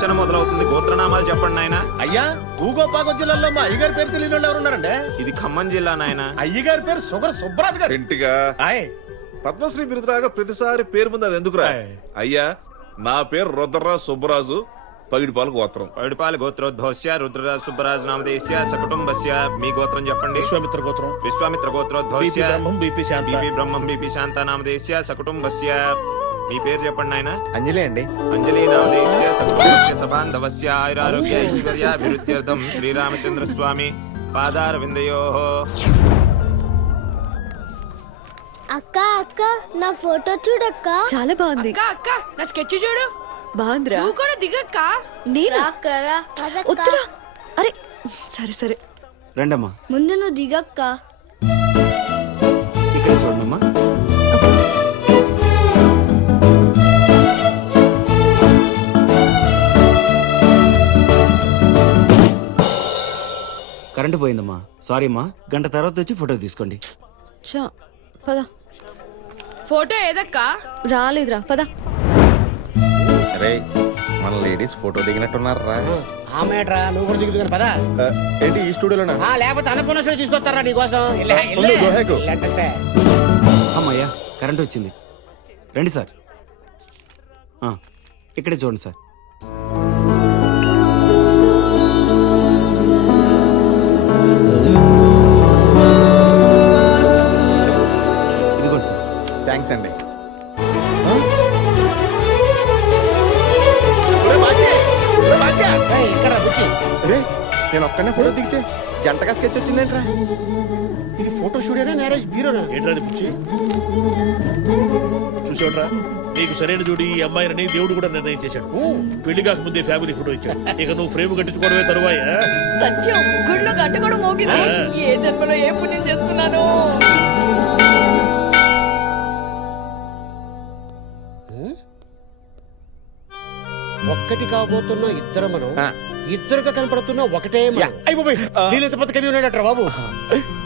వచ్చన మొదలవుతుంది. గోత్రనామాలు చెప్పండి నాయన. అయ్యా భూగోపాగ జిల్లాలో మా అయ్యగారి పేరు తెలియని వాళ్ళు ఎవరున్నారండి? ఇది ఖమ్మం జిల్లా నాయన. అయ్యగారి పేరు సుగర్ సుబ్బరాజు గారు. ఇంటిగా పద్మశ్రీ బిరుదురాగా ప్రతిసారి పేరు ముందు అది ఎందుకురా? అయ్యా నా పేరు రుద్రరాజు సుబ్బరాజు, పగిడిపాలు గోత్రం. పైడిపాలి గోత్రోద్భవస్య రుద్రరాజ సుబ్బరాజు నామదేశ్య సకుటుంబస్య. మీ గోత్రం చెప్పండి. విశ్వామిత్ర గోత్రం. విశ్వామిత్ర గోత్రోద్భవస్య బీపీ బ్రహ్మం బీపీ శాంత నామదేశ్య సకుటుంబస్య. మీ పేరు చెప్పండి నాయన. అంజలి అండి. అంజలి నామదేశ్య సకుటుంబస్య సబాంధవస్య ఆయురారోగ్య ఐశ్వర్యాభివృద్ధ్యర్థం శ్రీరామచంద్ర స్వామి పాదార విందయోః. అక్క అక్క నా ఫోటో చూడక్క. చాలా బాగుంది. అక్క అక్క నా స్కెచ్ చూడు. బాగుందిరా. నువ్వు కూడా దిగక్క. నేనా? వద్దురా. అరే సరే సరే రండమ్మా. ముందు నువ్వు దిగక్క. ఇక్కడ చూడమ్మా. కరెంటు పోయిందమ్మా. సారీ అమ్మా. గంట తర్వాత వచ్చి ఫోటో తీసుకోండి. చా పద. ఫోటో ఏదక్క? రాలేదురా పద. అరే మన లేడీస్ ఫోటో దిగినట్టున్నారా? ఆమెట్రా నువ్వు కూడా దిగుతుంది పదా. ఏంటి ఈ స్టూడియోలోనా? లేకపోతే అన్నపూర్ణ స్టూడియో తీసుకొస్తారా నీకోసం? అమ్మయ్యా కరెంటు వచ్చింది. రండి సార్. ఇక్కడే చూడండి సార్. ఇదిగోండి సార్. థ్యాంక్స్ అండి. ఇక్కడ బుచ్చి నేను ఒక్కనే ఫోటో దిగితే జంటగా స్కెచ్ వచ్చిందేంట్రా? ఇది ఫోటో స్టూడియోనా మ్యారేజ్ బ్యూరోనా? ఏంట్రాది బుచ్చి చూసాడ్రా, నీకు సరైన జోడి ఈ అమ్మాయిని దేవుడు కూడా నిర్ణయం చేశాడు. పెళ్లి కాక ముందే ఫ్యామిలీ ఫోటో ఇచ్చాడు. ఇక నువ్వు ఫ్రేమ్ కట్టించుకోవడమే తరువాయి. సత్యం గుడిలో గంట కూడా మోగింది. ఏ జన్మలో ఏ పుణ్యం చేసుకున్నాను. ఒక్కటి కాబోతున్న ఇద్దరు మనం, ఇద్దరుగా కనపడుతున్న ఒకటే నీళ్ళెంత బతకవి ఉన్నాడట్రా బాబు.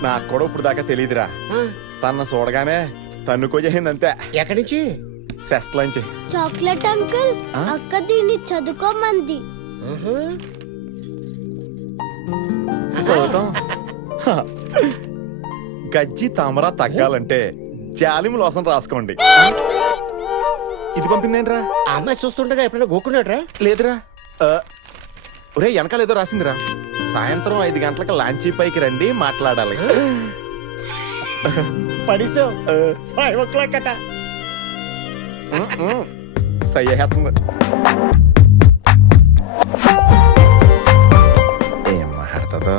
నాకు కూడా ఇప్పుడు దాకా తెలియదురా. తన చూడగానే తన్నుకోజేసింది అంతే. ఎక్కడి నుంచి? సెస్ట్లోంచి. చాక్లెట్ అంకుల్ అక్క దీన్ని చదువుకోమంది. చదువుతాం. గజ్జి తామర తగ్గాలంటే జాలిము లోసం రాసుకోండి. ఇది పంపిందేంట్రా? ఆ అమ్మాయి చూస్తుండగా ఎప్పుడైనా గోక్కున్నాడ్రా? లేదురా. ఒరే వెనకాల ఏదో రాసిందిరా. సాయంత్రం 5 గంటలకు లాంచీ పైకి రండి మాట్లాడాలి. పడిసో 5 o'clock అట. సయ్యేస్తుంది. ఏం మాట్లాడుతుందో.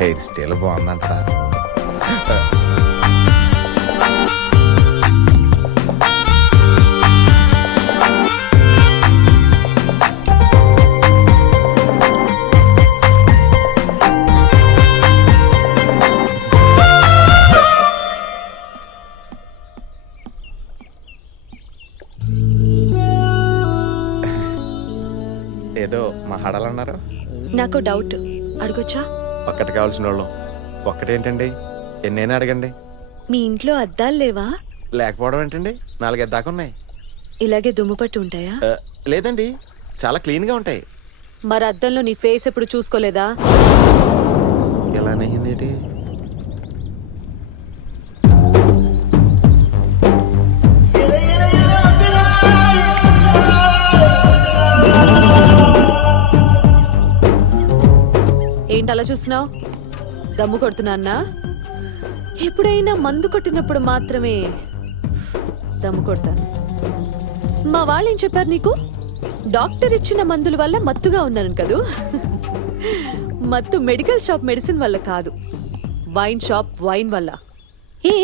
హెయిర్ స్టైల్ బాగుందంట. ఏదో మాట్లాడాలన్నారు. నాకు డౌట్, అడగొచ్చా? ఒక్కటి కావాల్సిన వాళ్ళం. ఒక్కటేంటండి? ఎన్నైనా అడగండి. మీ ఇంట్లో అద్దాలు లేవా? లేకపోవడం ఏంటండి? 4 దాకా ఉన్నాయి. ఇలాగే దుమ్ము పట్టి ఉంటాయా? లేదండి, చాలా క్లీన్ గా ఉంటాయి. మరి అద్దంలో నీ ఫేస్ ఎప్పుడు చూసుకోలేదా? ఎలా నయ్యిందేటి? ఏంటి అలా చూస్తున్నావు? దమ్ము కొడుతున్నా? ఎప్పుడైనా మందు కొట్టినప్పుడు మాత్రమే దమ్ము కొడతాను. మా వాళ్ళు ఏం చెప్పారు నీకు? డాక్టర్ ఇచ్చిన మందుల వల్ల మత్తుగా ఉన్నాను కదూ. మత్తు మెడికల్ షాప్ మెడిసిన్ వల్ల కాదు, వైన్ షాప్ వైన్ వల్ల. ఏ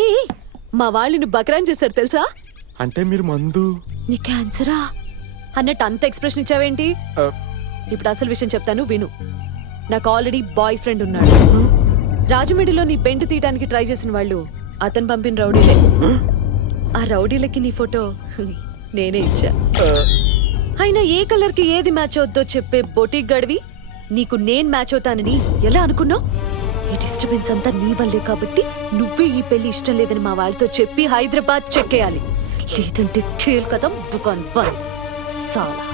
మా వాళ్ళని బకరాన్ చేశారు తెలుసా? అంటే మీరు మందు? నీ క్యాన్సరా అన్నట్టు అంత ఎక్స్ప్రెషన్ ఇచ్చావేంటి? ఇప్పుడు అసలు విషయం చెప్తాను విను. నాకు ఆల్రెడీ బాయ్ ఫ్రెండ్ ఉన్నాడు. రాజమండ్రిలో నీ పెంట తీయడానికి ట్రై చేసిన వాళ్ళు అతను పంపిన రౌడీలే. ఆ రౌడీలకి నీ ఫోటో నేనే ఇచ్చా. అయినా ఏ కలర్ కి ఏది మ్యాచ్ అవుద్దో చెప్పే బొటిక్ గడివి నీకు నేను మ్యాచ్ అవుతానని ఎలా అనుకున్నావు? ఈ డిస్టర్బెన్స్ అంతా నీ వల్లే కాబట్టి నువ్వే ఈ పెళ్లి ఇష్టం లేదని మా వాళ్ళతో చెప్పి హైదరాబాద్ చెక్కేయాలి. లేదంటే ఖేల్ కథం దుకాన్ బంద్. సాలా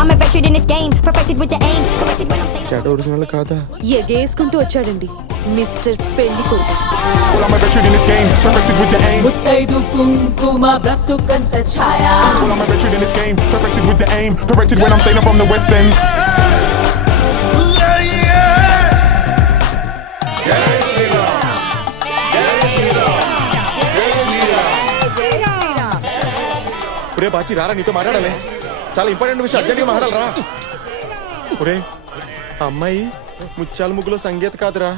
I'm a veteran in this game, perfected with the aim, corrected when I'm saying చెడ ఒరిజినల్ కాదా? ఎగేసుకుంటూ వచ్చాడండి మిస్టర్ పెళ్లి కొడుకు. Well, I'm a veteran in this game, perfected with the aim. ముత్తైదు కుంకుమ బ్రతుకంత ఛాయ Well, I'm a veteran in this game, perfected with the aim, corrected when I'm saying I'm from the West End. ఒరే బాచి రారా, నీతో మాట్లాడాలి. చాలా important విషయం, అర్జెంట్గా మాట్లాడాలరా. ఒరే అమ్మాయి ముత్యాల ముగ్గులో సంగీత కాదురా,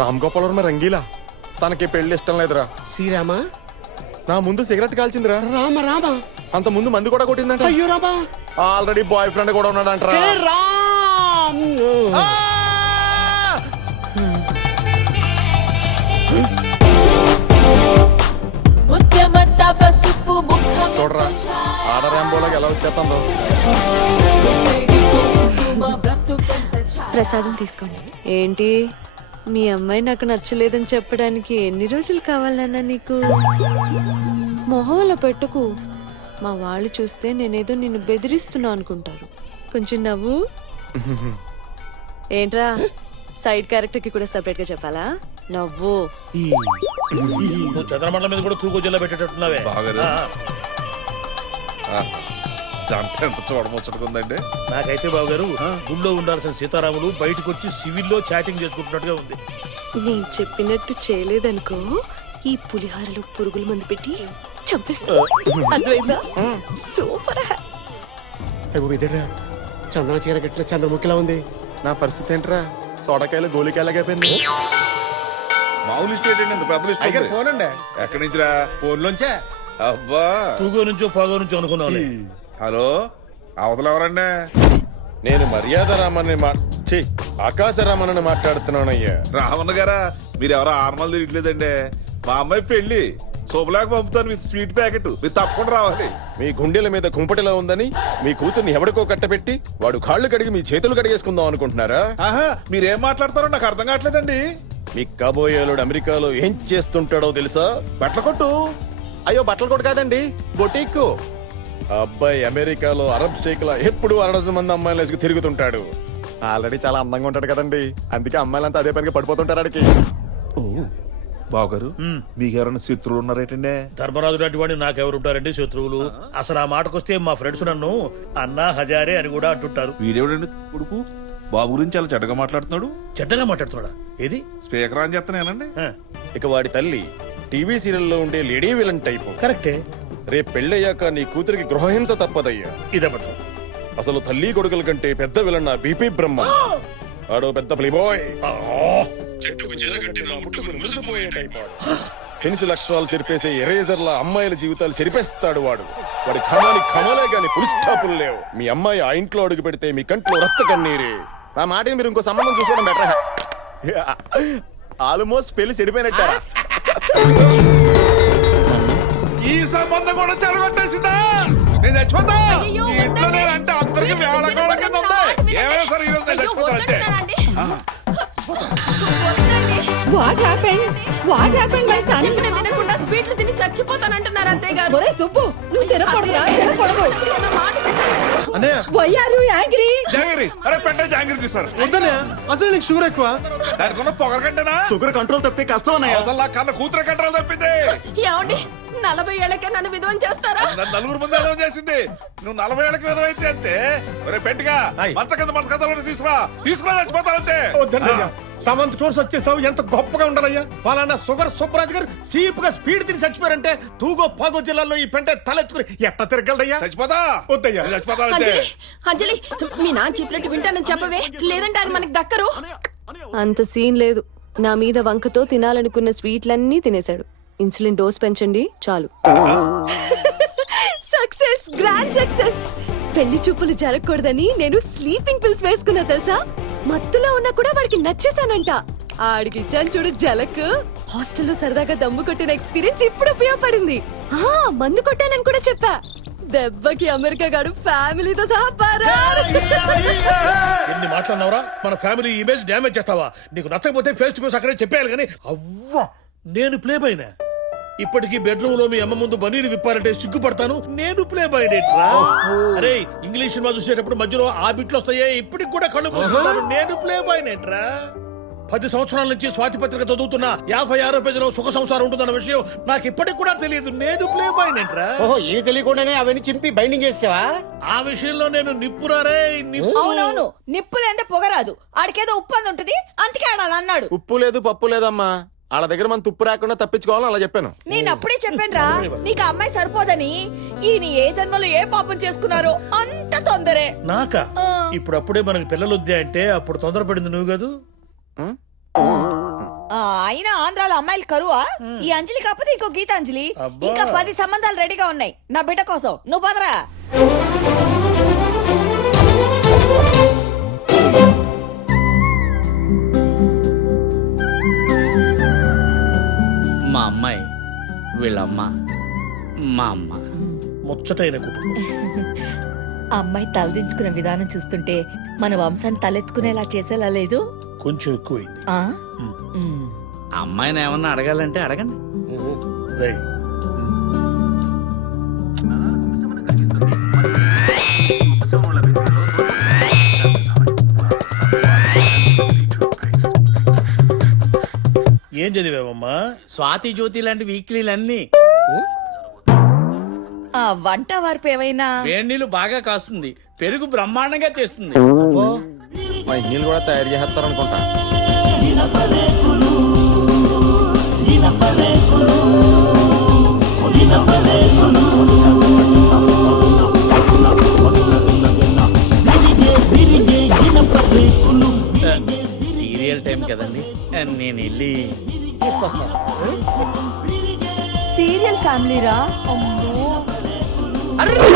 రామ్ గోపాల్ వర్మ రంగీలా. తనకి పెళ్లి ఇష్టం లేదురా. శ్రీరామా నా ముందు సిగరెట్ కాల్చిందిరా. రామ రామ అంత ముందు మందు కూడా కొట్టిందంట. అయ్యో రామా ఆల్రెడీ బాయ్ ఫ్రెండ్ కూడా ఉన్నాడంటరా. ఏ రామ్ ముత్యమంత పసుపు ముఖం చూడరా ఆడరాంబోలాగా ఎలా వచ్చేస్తుందో. ముత్తైదు కుంకుమ బ్రతుకంత ఛాయ ప్రసాదం తీసుకోండి. ఏంటి మీ అమ్మాయి నాకు నచ్చలేదని చెప్పడానికి ఎన్ని రోజులు కావాలన్నా నీకు? మొహంలో పెట్టుకు. మా వాళ్ళు చూస్తే నేనేదో నిన్ను బెదిరిస్తున్నా అనుకుంటారు. కొంచెం నవ్వు. ఏంట్రా సైడ్ క్యారెక్టర్ కి కూడా సెపరేట్ గా చెప్పాలా? నవ్వు. నువ్వు చంద్రమండలం మీద కూడా తూగు జిల్లా పెట్టేటట్టున్నావే. బాగారు జంట ఎంత చూడముచ్చటకుందండి. నాకైతే బాబు గారు గుళ్ళో ఉండాల్సిన సీతారాములు బయటకు వచ్చి సివిల్లో చాటింగ్ చేసుకుంటున్నట్టుగా ఉంది. నేను చెప్పినట్టు చేయలేదనుకో ఈ పులిహారలో పురుగుల మందు పెట్టి చంపేస్తా. అర్థమైందా? సూపర్. ఇదేట్రా చందన చీర గట్ల చంద్రముఖిలా ఉంది. నా పరిస్థితి ఏంట్రా? సోడకాయలు గోలికాయలాగైపోయింది. మామూలు స్టేట్ అండి, ఇంత పెద్ద లిస్ట్ ఉంది. ఫోనండి. ఎక్కడి నుంచిరా? ఫోన్లోంచే. అబ్బా, తూగో నుంచో పాగో నుంచో అనుకున్నాను. హలో, అవతల ఎవరండి? నేను మర్యాద రామని ఆకాశ రామని మాట్లాడుతున్నానయ్యా. రావణ గారా, మీరు ఎవరో ఆర్మల్ తిరగట్లేదండి. మా అమ్మాయి పెళ్లి శుభలాగా పంపుతాను విత్ స్వీట్ ప్యాకెట్. మీరు తప్పకుండా రావాలి. మీ గుండెల మీద కుంపటిలా ఉందని మీ కూతుర్ని ఎవడికో కట్టబెట్టి వాడు కాళ్ళు కడిగి మీ చేతులు కడిగేసుకుందాం అనుకుంటున్నారా? ఆహా, మీరేం మాట్లాడతారో నాకు అర్థం కావట్లేదండి. మీ కాబోయేలుడు అమెరికాలో ఏం చేస్తుంటాడో తెలుసా? బట్టల కొట్టు. అయ్యో బట్టలు కూడా కాదండి, బొటీక్. అబ్బాయి అమెరికాలో అరబ్ షేక్ లా ఎప్పుడు 60 మంది అమ్మాయిలు వేసుకు తిరుగుతుంటాడు. ఆల్రెడీ చాలా అందంగా ఉంటాడు కదండి, అందుకే అమ్మాయిలంతా అదే పనికి పడిపోతుంటారు ఆడికి. బావగారు, మీకెవరైనా శత్రువులు ఉన్నారేటండి? ధర్మరాజు లాంటి వాడిని నాకెవరుంటారండి శత్రువులు? అసలు ఆ మాటకొస్తే మా ఫ్రెండ్స్ నన్ను అన్నా హజారే అని కూడా అంటుంటారు. వీడేవిడండి కొడుకు బాబు గురించి చాలా చెడ్డగా మాట్లాడుతున్నాడు. చెడ్డగా మాట్లాడుతున్నాడా? ఏది స్పీకర్ అని చెప్తానేనండి. ఇక వాడి తల్లి టీవీ సీరియల్లో ఉండే లేడీ విలన్ టైపు. కరెక్టే. రేపు పెళ్ళయ్యాక నీ కూతురికి గృహహింస తప్పదయ్యా. ఇదబద్ధం. అసలు తల్లి కొడుకుల కంటే పెద్ద విలన్ నా బీపీ బ్రహ్మ. ఆడో పెద్ద ప్లేబాయ్. పెన్సిల్ అక్షరాలు చెరిపేసే ఎరేజర్ లా అమ్మాయిల జీవితాలు చెరిపేస్తాడు వాడు. వాడి ఖమాని ఖమలే గాని పులి స్టాపులు లేవు. మీ అమ్మాయి ఆ ఇంట్లో అడుగు పెడితే మీ కంట్లో రక్త కన్నీరే. నా మాట మీరు ఇంకో సంబంధం చూసుకోవడం బెటర్. ఆల్మోస్ట్ పెళ్లి చెడిపోయినట్టారా? ఈ సంబంధం కూడా చెడగొట్టేసిందా? నేను చచ్చిపోతా. ఈ ఇంట్లో నేనంటే అందరికి వేళకోళ కింద ఉంది. ఏమైనా సరే ఈ రోజు నేను చచ్చిపోతానంటే. What happened? What happened my son? చెప్పిన వినకుండా స్వీట్లు తిని చచ్చిపోతానంటున్నారు అత్తయ్య గారు. ఒరే సుబ్బు, నువ్వు తినకూడదురా, తినకూడదు. అన్నయ్య వై ఆర్ యు యాంగ్రీ? జాంగిరి, అరే పెంట జాంగిరి తీస్తారు. వద్దన్నయ్య, అసలు నీకు షుగర్ ఎక్కువ. దానికి ఉన్న పొగర కంటేనా? షుగర్ కంట్రోల్ తప్పితే కష్టం అన్నయ్య. అవతల కన్న కూతురు కంట్రోల్ తప్పింది. ఏమండి 40 ఏళ్లకే నన్ను విధవం చేస్తారా? నన్ను నలుగురు ముందు ఎలా చేసింది. నువ్వు 40 ఏళ్ళకి విధవైతే అంతే. ఒరే పెంటగా మంచ కింద మంచ కథలో తీసుకురా చచ్చిపోతానంతే. తమంత టూర్స్ వచ్చేసావు, ఎంత గొప్పగా ఉండదయ్యా. పలానా షుగర్ సుబ్బరాజు గారు సీపుగా స్పీడ్ తిని చచ్చిపోయారంటే తూగో పాగో జిల్లాలో ఈ పెంట తలెత్తుకుని ఎట్లా తిరగలదయ్యా? చచ్చిపోతా. వద్దయ్యా, చచ్చిపోతానంతే. అంజలి, మీ నాన్న చెప్పినట్టు వింటానని చెప్పవే, లేదంటే ఆయన మనకి దక్కరు. అంత సీన్ లేదు. నా మీద వంకతో తినాలనుకున్న స్వీట్లన్నీ తినేశాడు. ఇన్సులిన్ డోస్ పెంచండి చాలు. Success, grand success. పెళ్లి చూపులు జరగకూడదని నేను స్లీపింగ్ పిల్స్ వేసుకున్నా తెలుసా? మత్తులో ఉన్నా కూడా వాడికి నచ్చేసానంట. ఆడికి ఇచ్చాను చూడు జలక్. హాస్టల్లో సరదాగా దమ్ము కొట్టిన ఎక్స్పీరియన్స్ ఇప్పుడు ఉపయోగపడింది. మందు కొట్టానని కూడా చెప్పా. దెబ్బకి అమెరికా గాడు ఫ్యామిలీతో సహా పారా. ఎన్ని మాట్లాడినావురా? మన ఫ్యామిలీ ఇమేజ్ డ్యామేజ్ చేస్తావా? నీకు నచ్చకపోతే ఫేస్ టు ఫేస్ అక్కడే చెప్పేయాలి కానీ అవ్వా నేను ప్లే పైన ఇప్పటికీ బెడ్రూమ్ లో మీ అమ్మ ముందు బనీరు విప్పాలంటే సిగ్గుపడతాను. నేను ప్లే బాయ్ నేట్రా. అరే ఇంగ్లీష్ సినిమా చూసేటప్పుడు మధ్యలో ఆ బిట్లు వస్తాయే, ఇప్పటికి కూడా కళ్ళు మూసుకుంటాను. నేను ప్లే బాయ్ నేట్రా. 10 సంవత్సరాల నుంచి స్వాతి పత్రిక చదువుతున్నా 56 పేజీలో సుఖ సంసారం ఉంటుందన్న విషయం నాకు ఇప్పటికి కూడా తెలియదు. నేను ప్లే బాయ్ నేట్రా. ఓహో ఏమి తెలియకుండానే అవన్నీ చింపి బైండింగ్ చేసావా? ఆ విషయంలో నేను నిప్పురారే నిప్పు. అవునవును, నిప్పులేందే పొగరాదు. ఆడికేదో ఉప్పు అని ఉంటది, అందుకే ఆడాలి అన్నాడు. ఉప్పు లేదు పప్పు లేదమ్మా, వాళ్ళ దగ్గర మనం తుప్పు రాకుండా తప్పించుకోవాలని అలా చెప్పాను. నేను అప్పుడే చెప్పానురా, నీకు ఆ అమ్మాయి సరిపోదని. ఈయన ఏ జన్మలో ఏ పాపం చేసుకున్నారో అంత తొందరే. నాకా? ఇప్పుడు అప్పుడే మనకి పిల్లలు వద్దే అంటే అప్పుడు తొందరపడింది నువ్వు కాదు. అయినా ఆంధ్రాలో అమ్మాయిలు కరువా? ఈ అంజలి కాకపోతే ఇంకో గీతాంజలి. అబ్బా. ఇంకా 10 సంబంధాలు రెడీగా ఉన్నాయి నా బిడ్డ కోసం. నువ్వు పదరా. మా అమ్మాయి వీళ్ళమ్మ మా అమ్మ. ముచ్చటైన కుటుంబం. అమ్మాయి తలదించుకునే విధానం చూస్తుంటే మన వంశాన్ని తలెత్తుకునేలా చేసేలా లేదు. కొంచెం ఎక్కువైంది. ఆ అమ్మాయిని ఏమన్నా అడగాలంటే అడగండి. రేయ్, ఏం చదివావమ్మా? స్వాతి జ్యోతి లాంటి వీక్లీలన్నీ. ఆ వంట వార్పు ఏమైనా? వేడి నీళ్ళు బాగా కాస్తుంది, పెరుగు బ్రహ్మాండంగా చేస్తుంది. మా ఇంజనీలు కూడా తయారు చేస్తారనుకుంటా. సీరియల్ టైం కదండి, నేను వెళ్ళి తీసుకొస్తాను. సీరియల్ ఫ్యామిలీరా. అమ్మో. అర్రే!